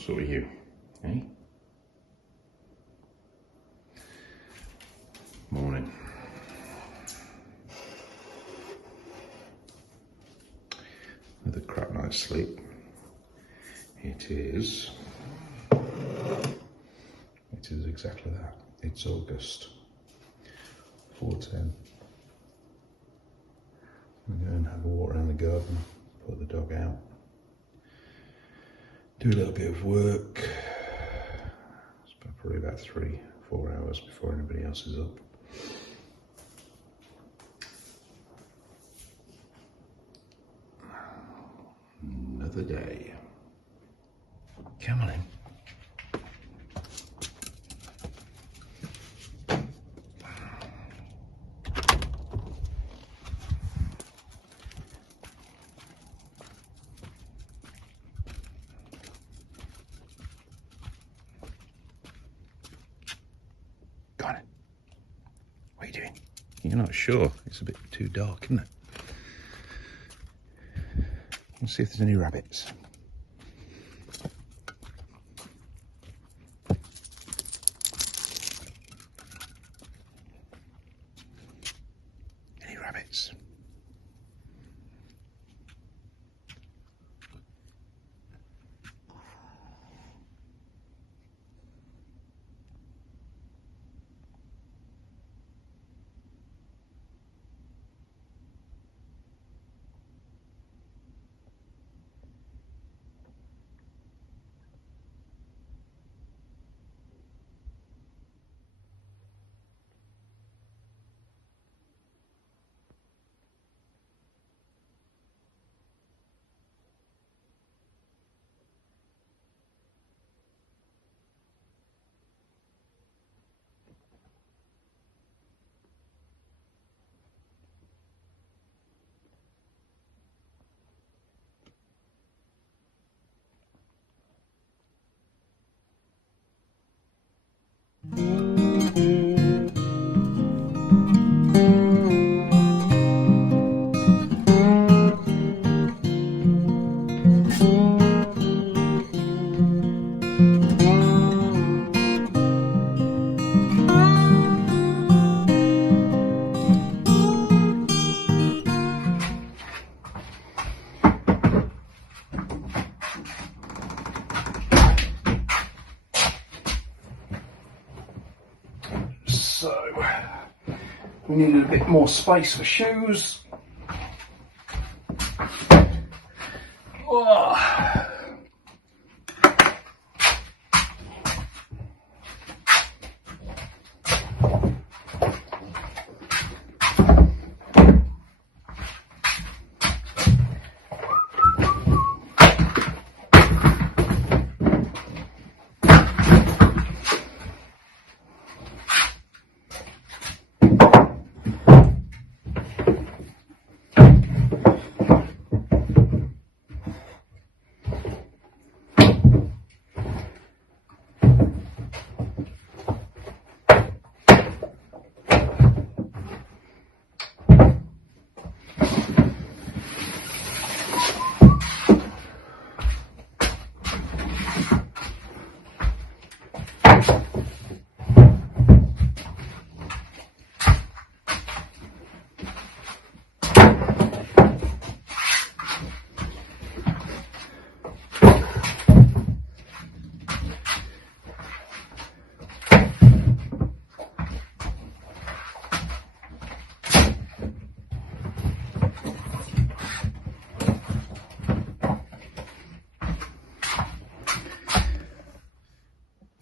so are you, eh? Morning. Another crap night's sleep. It is exactly that. It's August 4:10. I'm going to go and have a walk around the garden, put the dog out, do a little bit of work. It's probably about 3-4 hours before anybody else is up. Another day. Come on in. Got it. What are you doing? You're not sure? It's a bit too dark, isn't it? Let's see if there's any rabbits. Any rabbits? So, we needed a bit more space for shoes. Oh.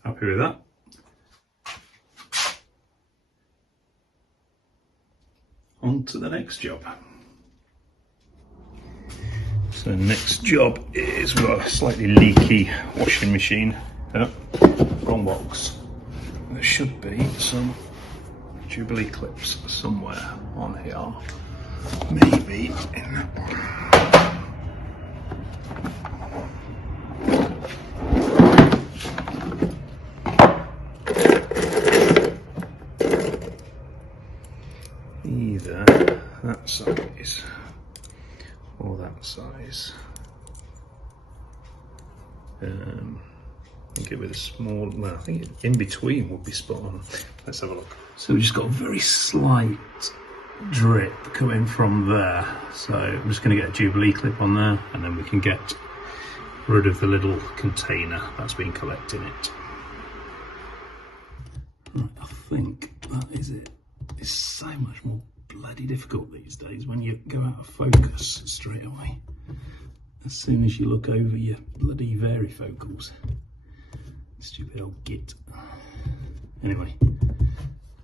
Happy with that? On to the next job. So next job is we've got a slightly leaky washing machine. Oh, wrong box. There should be some Jubilee clips somewhere on here. Maybe in that one. Either that size or that size. think it with a small, well, I think in between would be spot on. Let's have a look. So we've just got a very slight drip coming from there. So I'm just going to get a Jubilee clip on there, and then we can get rid of the little container that's been collecting it. Right, I think that is it. It's so much more bloody difficult these days when you go out of focus straight away. As soon as you look over your bloody varifocals. Stupid old git. Anyway,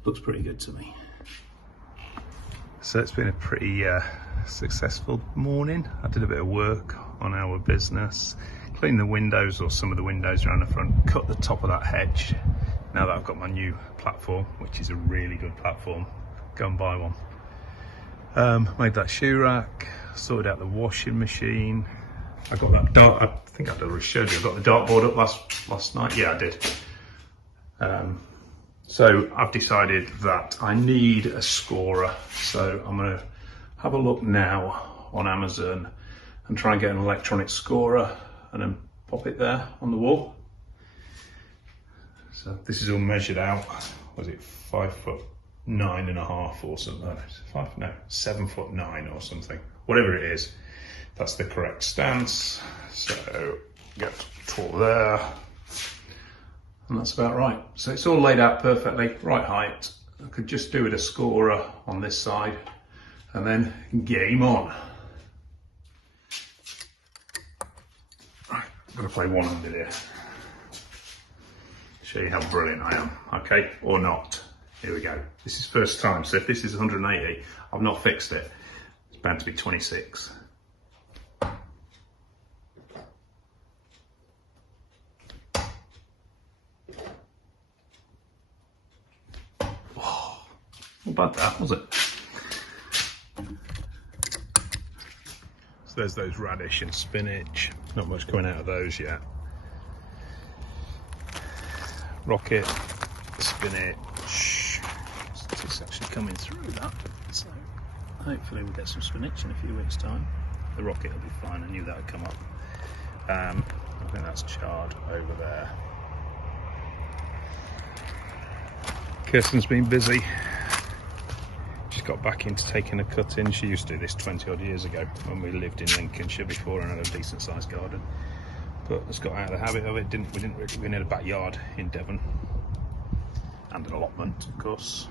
looks pretty good to me. So it's been a pretty successful morning. I did a bit of work on our business, cleaned the windows, or some of the windows around the front, cut the top of that hedge. Now that I've got my new platform, which is a really good platform, go and buy one. Made that shoe rack, sorted out the washing machine. I got that dart, I think I've already showed you, I got the dartboard up last night. Yeah, I did. So I've decided that I need a scorer. So I'm going to have a look now on Amazon and try and get an electronic scorer and then pop it there on the wall. So this is all measured out. Was it 5'9.5" or something? 7'9" or something. Whatever it is, that's the correct stance. So get tall there. And that's about right. So it's all laid out perfectly, right height. I could just do it a scorer on this side and then game on. Right, I'm gonna play one-handed here. Show you how brilliant I am, okay? Or not. Here we go. This is first time, so if this is 180, I've not fixed it. It's bound to be 26. Not bad that, was it? So there's those radish and spinach. Not much coming out of those yet. Rocket, spinach. It's actually coming through that. So hopefully we'll get some spinach in a few weeks' time. The rocket will be fine, I knew that would come up. I think that's charred over there. Kirsten's been busy. She's got back into taking a cut in. She used to do this 20 odd years ago when we lived in Lincolnshire before and had a decent sized garden. But has got out of the habit of it. We had a backyard in Devon and an allotment, of course.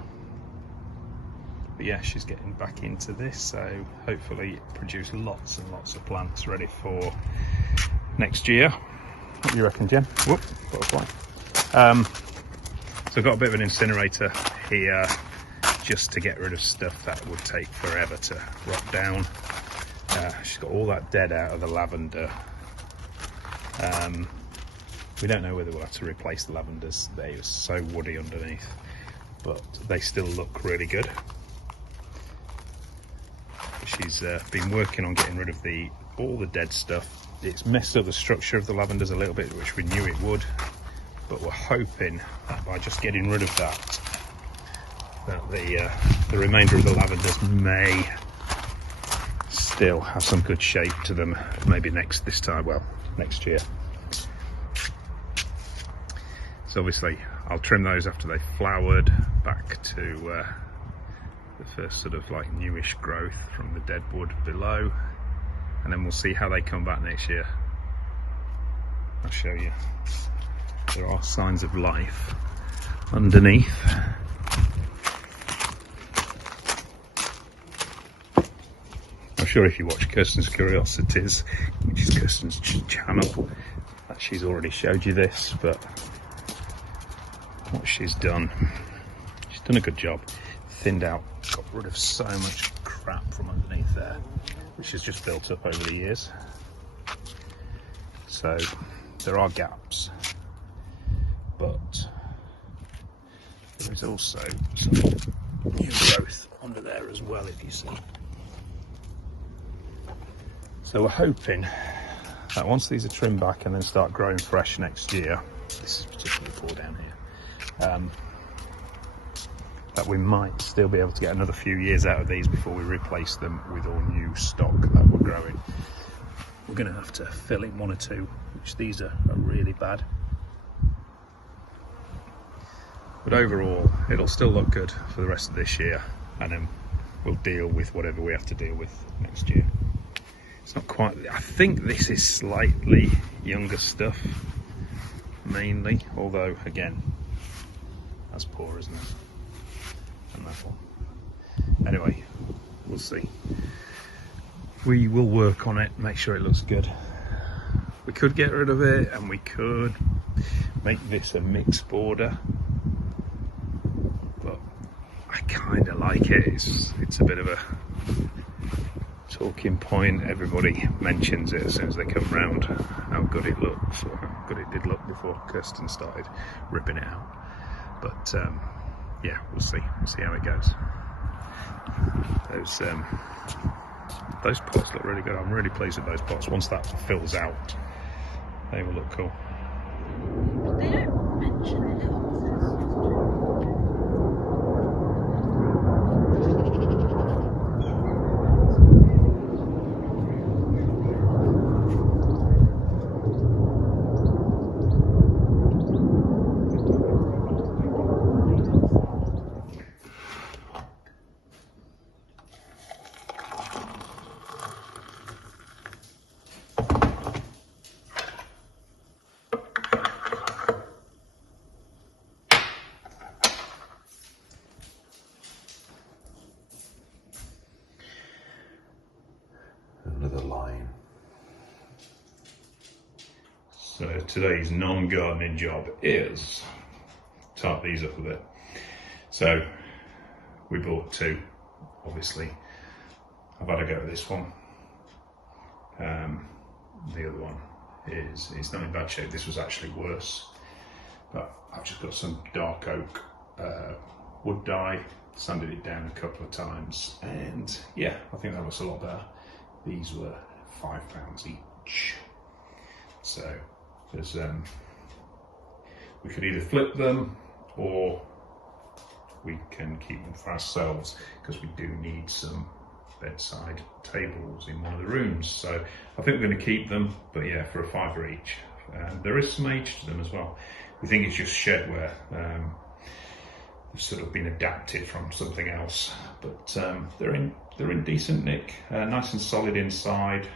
But yeah, she's getting back into this, so hopefully produce lots and lots of plants ready for next year. What do you reckon, Jen? Whoop, butterfly. So I've got a bit of an incinerator here just to get rid of stuff that would take forever to rot down. She's got all that dead out of the lavender. We don't know whether we'll have to replace the lavenders. They are so woody underneath, but they still look really good. She's been working on getting rid of all the dead stuff. It's messed up the structure of the lavenders a little bit, which we knew it would, but we're hoping that by just getting rid of that the remainder of the lavenders may still have some good shape to them. Maybe next year. So obviously I'll trim those after they've flowered back to the first sort of like newish growth from the dead wood below, and then we'll see how they come back next year. I'll show you. There are signs of life underneath. I'm sure if you watch Kirsten's Curiosities, which is Kirsten's channel, that she's already showed you this, but what she's done a good job. Thinned out, got rid of so much crap from underneath there, which has just built up over the years. So there are gaps, but there is also some new growth under there as well, if you see. So we're hoping that once these are trimmed back and then start growing fresh next year, this is particularly poor down here, that we might still be able to get another few years out of these before we replace them with all new stock that we're growing. We're going to have to fill in one or two, which these are really bad. But overall, it'll still look good for the rest of this year, and then we'll deal with whatever we have to deal with next year. It's not quite, I think this is slightly younger stuff, mainly, although again, that's poor, isn't it? And that one. Anyway, we'll see. We will work on it, make sure it looks good. We could get rid of it, and we could make this a mixed border, but I kind of like it. It's a bit of a talking point. Everybody mentions it as soon as they come round, how good it looks, or how good it did look before Kirsten started ripping it out. But yeah, we'll see how it goes. Those pots look really good. I'm really pleased with those pots. Once that fills out, they will look cool. But they don't mention it. Another line. So today's non-gardening job is tart these up a bit. So we bought two, obviously. I've had a go at this one. The other one it's not in bad shape. This was actually worse, but I've just got some dark oak wood dye, sanded it down a couple of times, and yeah, I think that looks a lot better. These were £5 each, so there's we could either flip them or we can keep them for ourselves, because we do need some bedside tables in one of the rooms. So I think we're going to keep them, but yeah, for £5 each. There is some age to them as well. We think it's just shed they've sort of been adapted from something else, but they're in decent nick, nice and solid inside,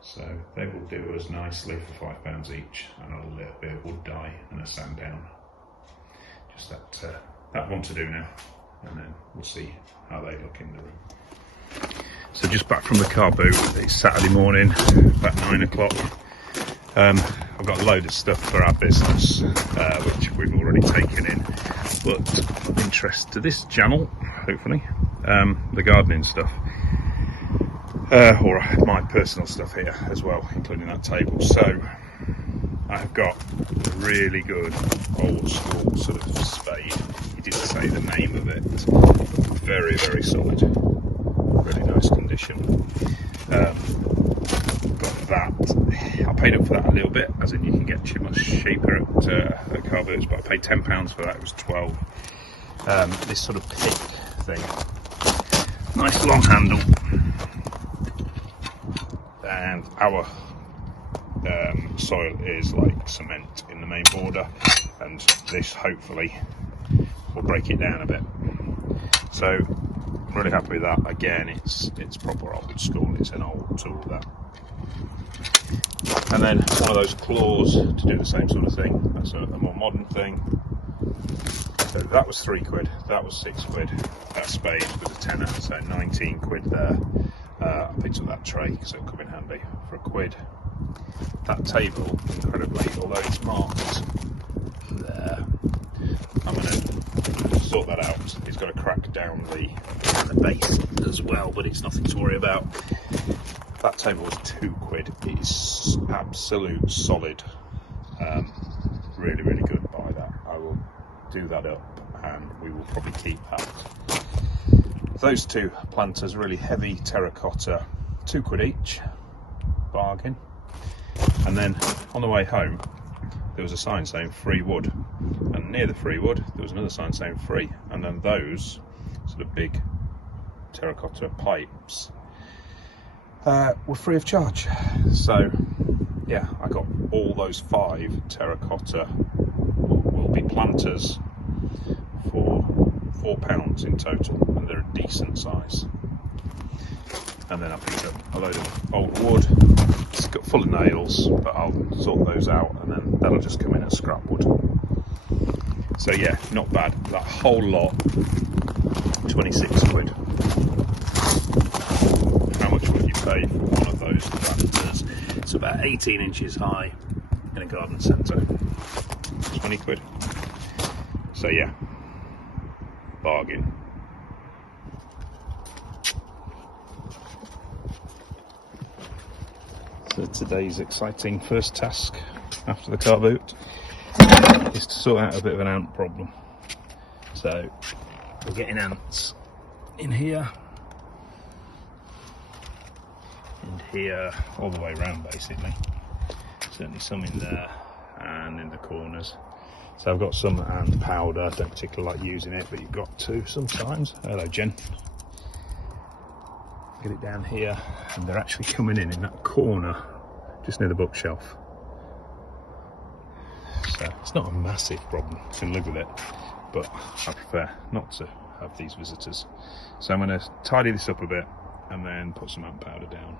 so they will do us nicely for £5 each, and a little bit of wood dye and a sand down. Just that one to do now, and then we'll see how they look in the room. So just back from the car boot. It's Saturday morning, about 9 o'clock. I've got a load of stuff for our business, which we've already taken in, but of interest to this channel, hopefully, the gardening stuff, or my personal stuff here as well, including that table. So I've got a really good old school sort of spade. He didn't say the name of it. Very, very solid, really nice condition. Got that. I paid up for that a little bit, as in you can get too much cheaper at car boots, but I paid £10 for that. It was 12. This sort of pick thing, nice long handle, and our soil is like cement in the main border, and this hopefully will break it down a bit. So I'm really happy with that. Again, it's proper old school. It's an old tool, that. And then one of those claws to do the same sort of thing. That's a more modern thing. So that was £3. That was £6. That spade was a tenner, so 19 quid there. I picked up that tray because it'll come in handy for £1. That table, incredibly, although it's marked there, I'm going to sort that out. It's got a crack down the base as well, but it's nothing to worry about. That table was £2. It is absolute solid. Really, really good. Buy that. I will do that up, and we will probably keep that. Those two planters, really heavy terracotta, £2 each, bargain. And then on the way home, there was a sign saying free wood, and near the free wood there was another sign saying free, and then those sort of big terracotta pipes were free of charge. So yeah, I got all those 5 terracotta will be planters for £4 in total, and they're a decent size. And then I picked up a load of old wood. It's got full of nails, but I'll sort those out, and then that'll just come in as scrap wood. So yeah, not bad. That whole lot, 26 quid. How much would you pay for one of those planters? It's about 18 inches high in a garden centre. 20 quid. So yeah, bargain. So today's exciting first task after the car boot is to sort out a bit of an ant problem. So we're getting ants in here and here, all the way around basically. Certainly some in there and in the corners. So I've got some ant powder. I don't particularly like using it, but you've got to sometimes. Hello Jen. Get it down here, and they're actually coming in that corner just near the bookshelf. So it's not a massive problem, you can live with it, but I prefer not to have these visitors. So I'm going to tidy this up a bit and then put some ant powder down.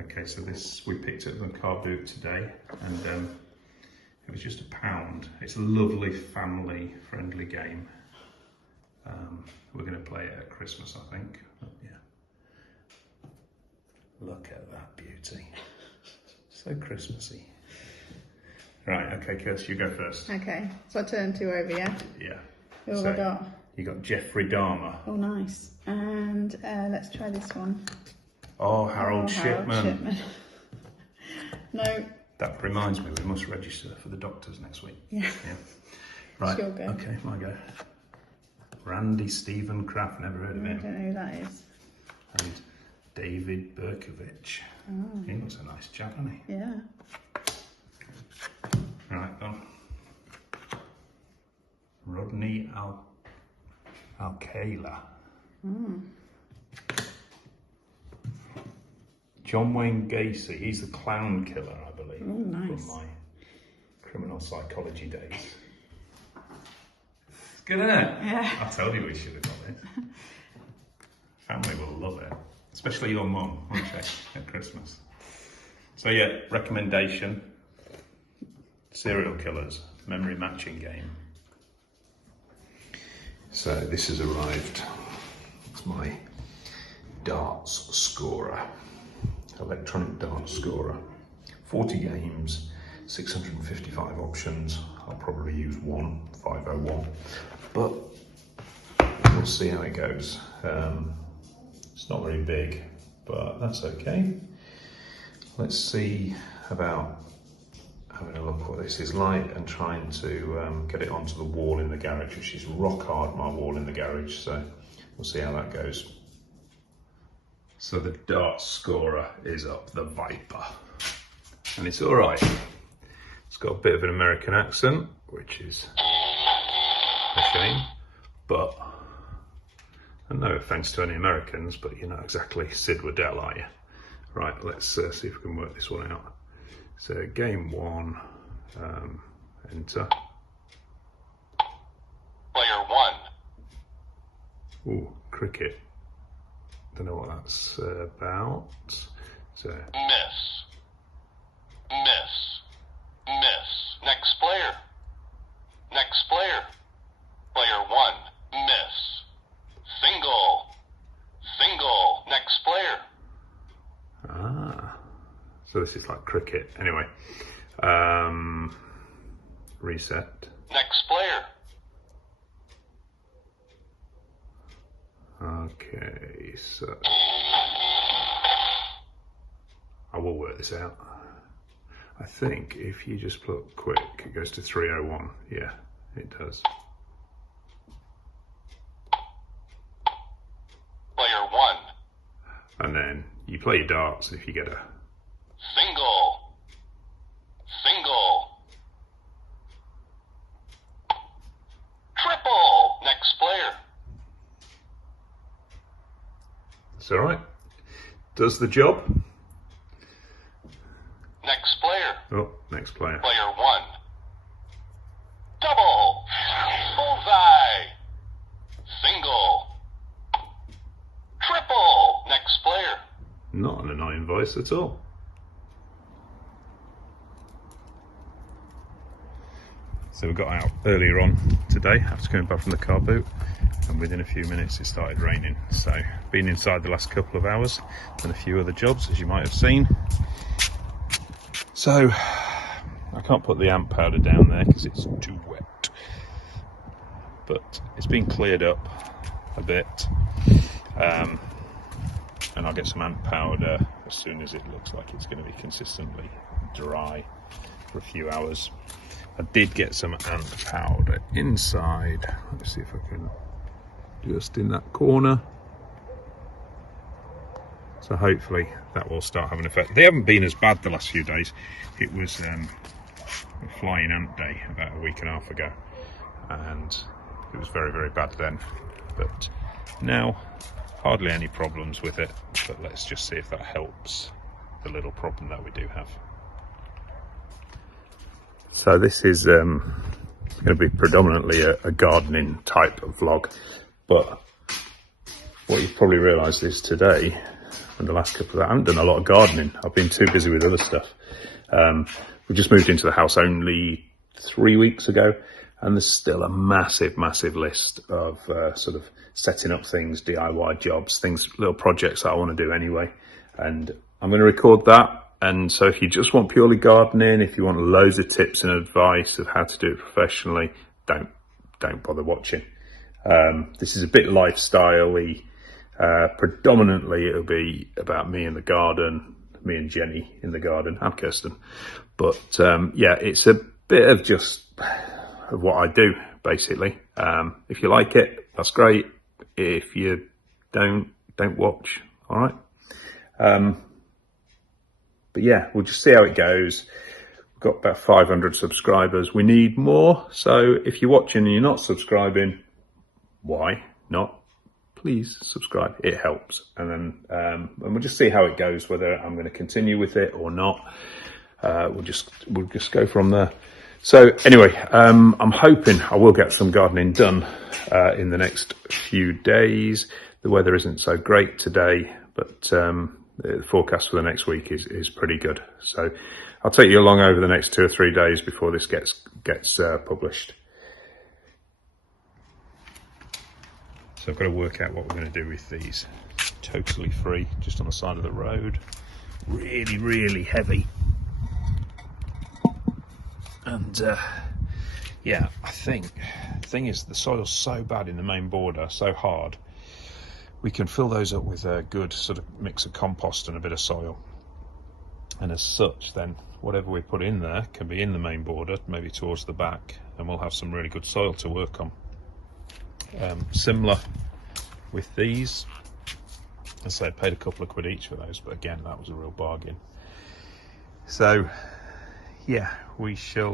Okay, so this we picked up the car boot today, and it was just £1. It's a lovely family-friendly game. We're going to play it at Christmas, I think. But yeah, look at that beauty, so Christmassy. Right, okay, Kirsten, you go first. Okay, so I turn 2 over, yeah? Yeah. Who have I got? You got Jeffrey Dahmer. Oh, nice. And let's try this one. Oh, Harold Shipman. No. That reminds me, we must register for the doctors next week. Yeah. Right. Sure, go. Okay, my go. Randy Stephen Kraft, never heard of him. I don't know who that is. And David Berkovich. Oh. He looks a nice chap, doesn't he? Yeah. Right, go on. Rodney Alcala. John Wayne Gacy, he's the clown killer, I believe, nice. from my criminal psychology days. It's good, isn't it? Yeah. I told you we should have got it. Family will love it, especially your mum, won't she, at Christmas. So yeah, recommendation, serial killers, memory matching game. So this has arrived. It's my darts scorer. Electronic darts scorer. 40 games, 655 options. I'll probably use 501, but we'll see how it goes. It's not very big, but that's okay. Let's see about having a look what this is like and trying to get it onto the wall in the garage, which is rock hard, my wall in the garage, so we'll see how that goes. So the darts scorer is up, the Viper, and it's all right. It's got a bit of an American accent, which is a shame, but, and no offence to any Americans, but you're not exactly Sid Waddell, are you? Right, let's see if we can work this one out. So game 1, enter. Player 1. Ooh, cricket. Don't know what that's about. So Miss. Miss. Miss. Next player. Next player. Player 1. Miss. Single. Single. Next player. ah, so this is like cricket. Anyway, reset. Next player. Okay, so I will work this out. I think if you just put quick, it goes to 301. Yeah, it does. Player 1. And then you play your darts, and if you get a Single. Single. Triple. Next player. it's all right. Does the job. Next player. Oh, next player. Player 1. Double. Bullseye. Single. Triple. Next player. Not an annoying voice at all. So we got out earlier on today after coming back from the car boot, and within a few minutes it started raining. So been inside the last couple of hours, done a few other jobs as you might have seen. So I can't put the ant powder down there because it's too wet, but it's been cleared up a bit, and I'll get some ant powder as soon as it looks like it's going to be consistently dry for a few hours. I did get some ant powder inside. Let's see if I can, just in that corner. So hopefully that will start having an effect. They haven't been as bad the last few days. It was a flying ant day about a week and a half ago, and it was very, very bad then. But now, hardly any problems with it. But let's just see if that helps the little problem that we do have. So this is going to be predominantly a gardening type of vlog, but what you've probably realised is today and the last couple of, I haven't done a lot of gardening. I've been too busy with other stuff. We just moved into the house only 3 weeks ago, and there's still a massive list of sort of setting up things, DIY jobs, things, little projects that I want to do anyway, and I'm going to record that. And so if you just want purely gardening, if you want loads of tips and advice of how to do it professionally, don't bother watching. This is a bit lifestyle-y. Predominantly it'll be about me in the garden, me and Jenny in the garden, and Kirsten. But yeah, it's a bit of just of what I do, basically. If you like it, that's great. If you don't watch, all right? But yeah, we'll just see how it goes. We've got about 500 subscribers. We need more. So if you're watching and you're not subscribing, why not? Please subscribe. It helps. And then and we'll just see how it goes, whether I'm going to continue with it or not. We'll just go from there. So anyway, I'm hoping I will get some gardening done in the next few days. The weather isn't so great today, but the forecast for the next week is pretty good. So I'll take you along over the next 2 or 3 days before this gets published. So I've got to work out what we're going to do with these. Totally free, just on the side of the road. Really heavy. And yeah, I think the thing is the soil's so bad in the main border, so hard. We can fill those up with a good sort of mix of compost and a bit of soil. And as such, then whatever we put in there can be in the main border, maybe towards the back, and we'll have some really good soil to work on. Similar with these. As I say, I paid a couple of quid each for those, but again, that was a real bargain. So yeah, we shall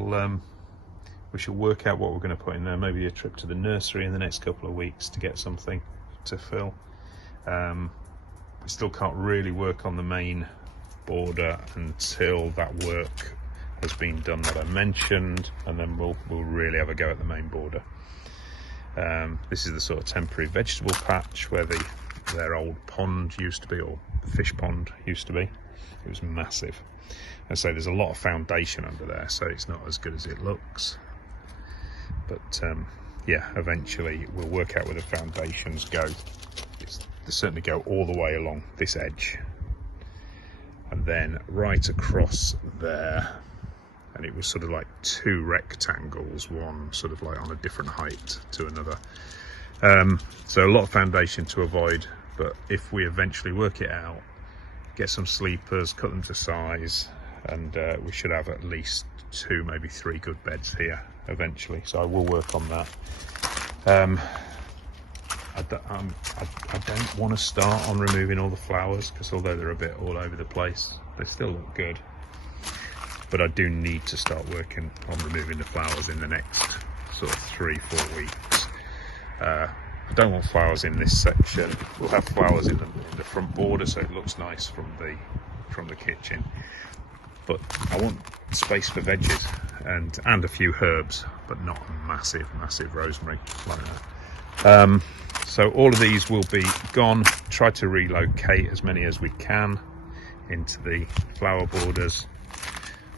work out what we're going to put in there. Maybe a trip to the nursery in the next couple of weeks to get something to fill. We still can't really work on the main border until that work has been done that I mentioned, and then we'll really have a go at the main border. This is the sort of temporary vegetable patch where their old pond used to be, or fish pond used to be. It was massive. And so there's a lot of foundation under there, so it's not as good as it looks. But yeah, eventually we'll work out where the foundations go. They certainly go all the way along this edge, and then right across there. And it was sort of like 2 rectangles, one sort of like on a different height to another. So a lot of foundation to avoid, but if we eventually work it out, get some sleepers, cut them to size, and we should have at least 2, maybe 3 good beds here eventually, so I will work on that. I don't want to start on removing all the flowers, because although they're a bit all over the place, they still look good. But I do need to start working on removing the flowers in the next sort of 3-4 weeks. I don't want flowers in this section. We'll have flowers in the front border, so it looks nice from the kitchen. But I want space for veggies and a few herbs, but not a massive rosemary like that. So all of these will be gone. Try to relocate as many as we can into the flower borders,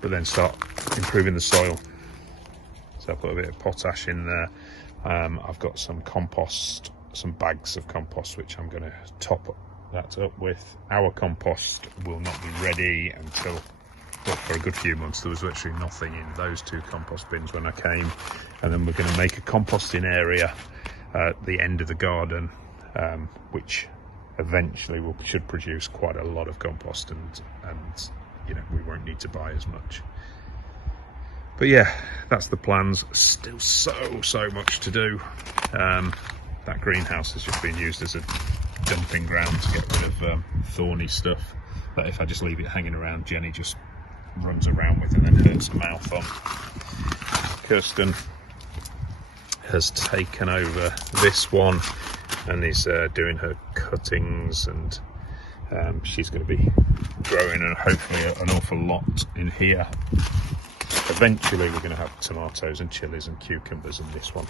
but then start improving the soil. So I put a bit of potash in there. I've got some compost, some bags of compost, which I'm going to top that up with. Our compost will not be ready until, well, for a good few months. There was literally nothing in those 2 compost bins when I came, and then we're going to make a composting area at the end of the garden, which eventually should produce quite a lot of compost, and you know, we won't need to buy as much. But yeah, that's the plans. Still so much to do. That greenhouse has just been used as a dumping ground to get rid of thorny stuff that if I just leave it hanging around, Jenny just runs around with and then hurts her mouth on. Kirsten has taken over this one and is doing her cuttings, and she's going to be growing and hopefully an awful lot in here. Eventually we're going to have tomatoes and chilies and cucumbers in this one.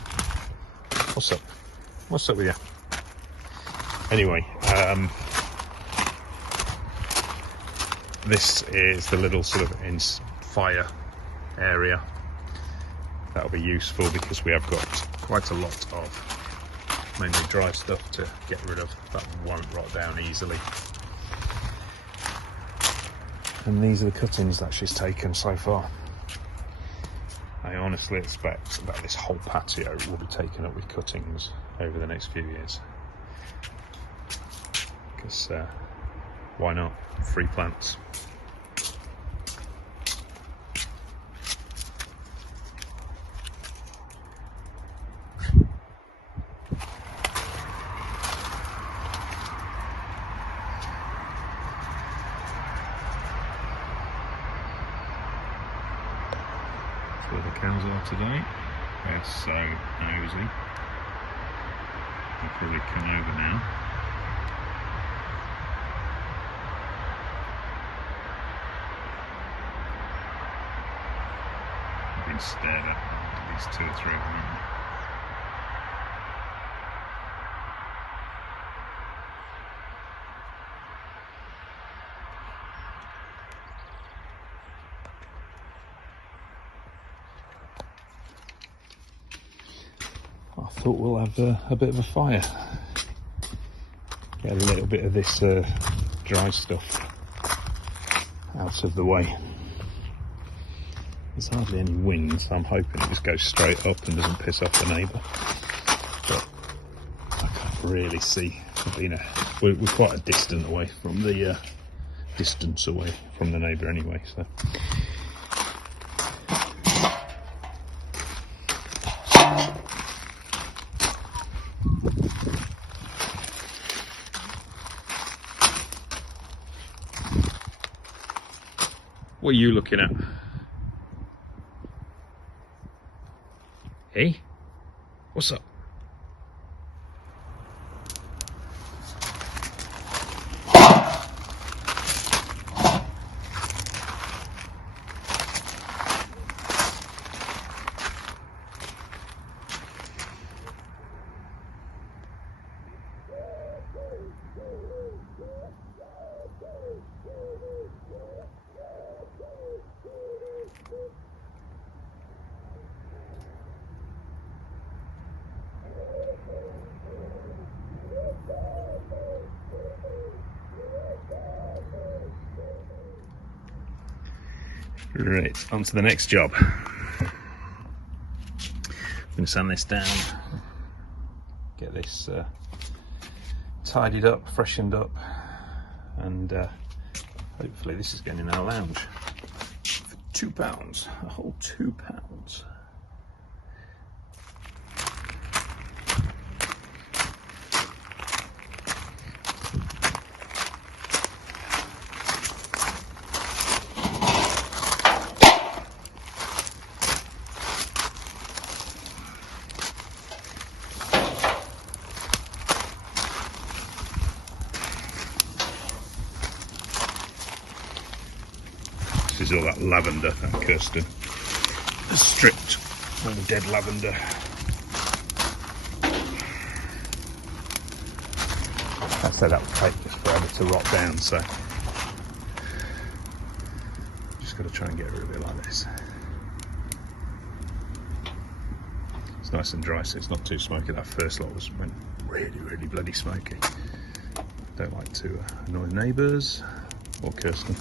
What's up? What's up with you? Anyway, this is the little sort of fire area. That'll be useful because we have got quite a lot of mainly dry stuff to get rid of that won't rot down easily. And these are the cuttings that she's taken so far. I honestly expect that this whole patio will be taken up with cuttings over the next few years. Because why not? Free plants. Where the cows are today. They're so nosy. They'll probably come over now. I've been stared at least 2 or 3 of them. I thought we'll have a bit of a fire. Get a little bit of this dry stuff out of the way. There's hardly any wind, so I'm hoping it just goes straight up and doesn't piss off the neighbour. But I can't really see. We're quite a distance away from the neighbour anyway. So. What are you looking at? Hey? What's up? Right, on to the next job. I'm going to sand this down, get this tidied up, freshened up, and hopefully this is getting in our lounge. £2, a whole £2. This is all that lavender, thank Kirsten. Stripped all the dead lavender. I'd say that would take just forever to rot down, so just got to try and get rid of it like this. It's nice and dry, so it's not too smoky. That first lot went really bloody smoky. Don't like to annoy neighbours or Kirsten.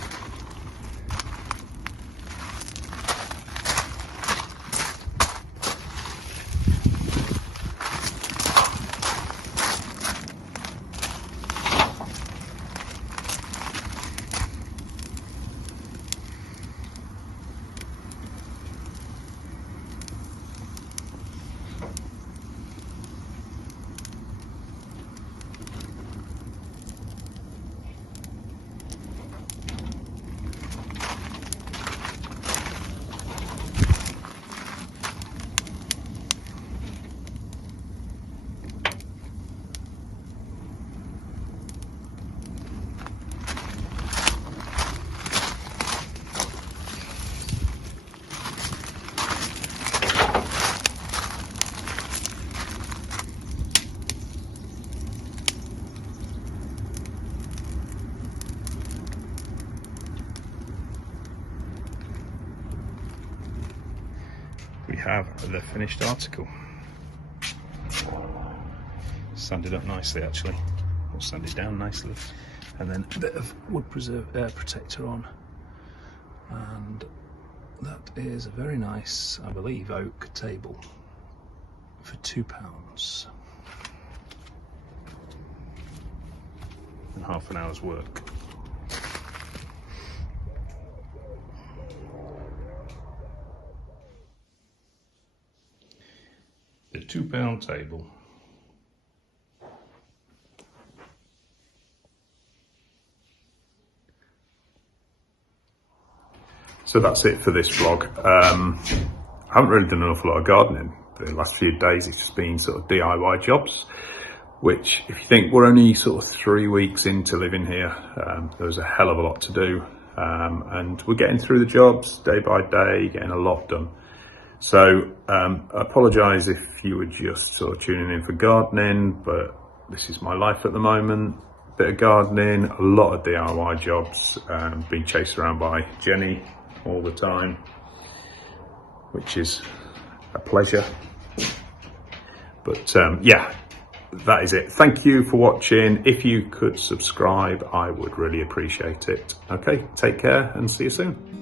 We have the finished article. Sanded up nicely actually, or sanded down nicely, and then a bit of wood protector on, and that is a very nice, I believe, oak table for £2 and half an hour's work. The £2 table. So that's it for this vlog. I haven't really done an awful lot of gardening the last few days. It's just been sort of DIY jobs, which if you think we're only sort of 3 weeks into living here, there's a hell of a lot to do. And we're getting through the jobs day by day, getting a lot done. So I apologise if you were just sort of tuning in for gardening, but this is my life at the moment. Bit of gardening, a lot of DIY jobs, being chased around by Jenny all the time, which is a pleasure. But yeah, that is it. Thank you for watching. If you could subscribe, I would really appreciate it. Okay, take care and see you soon.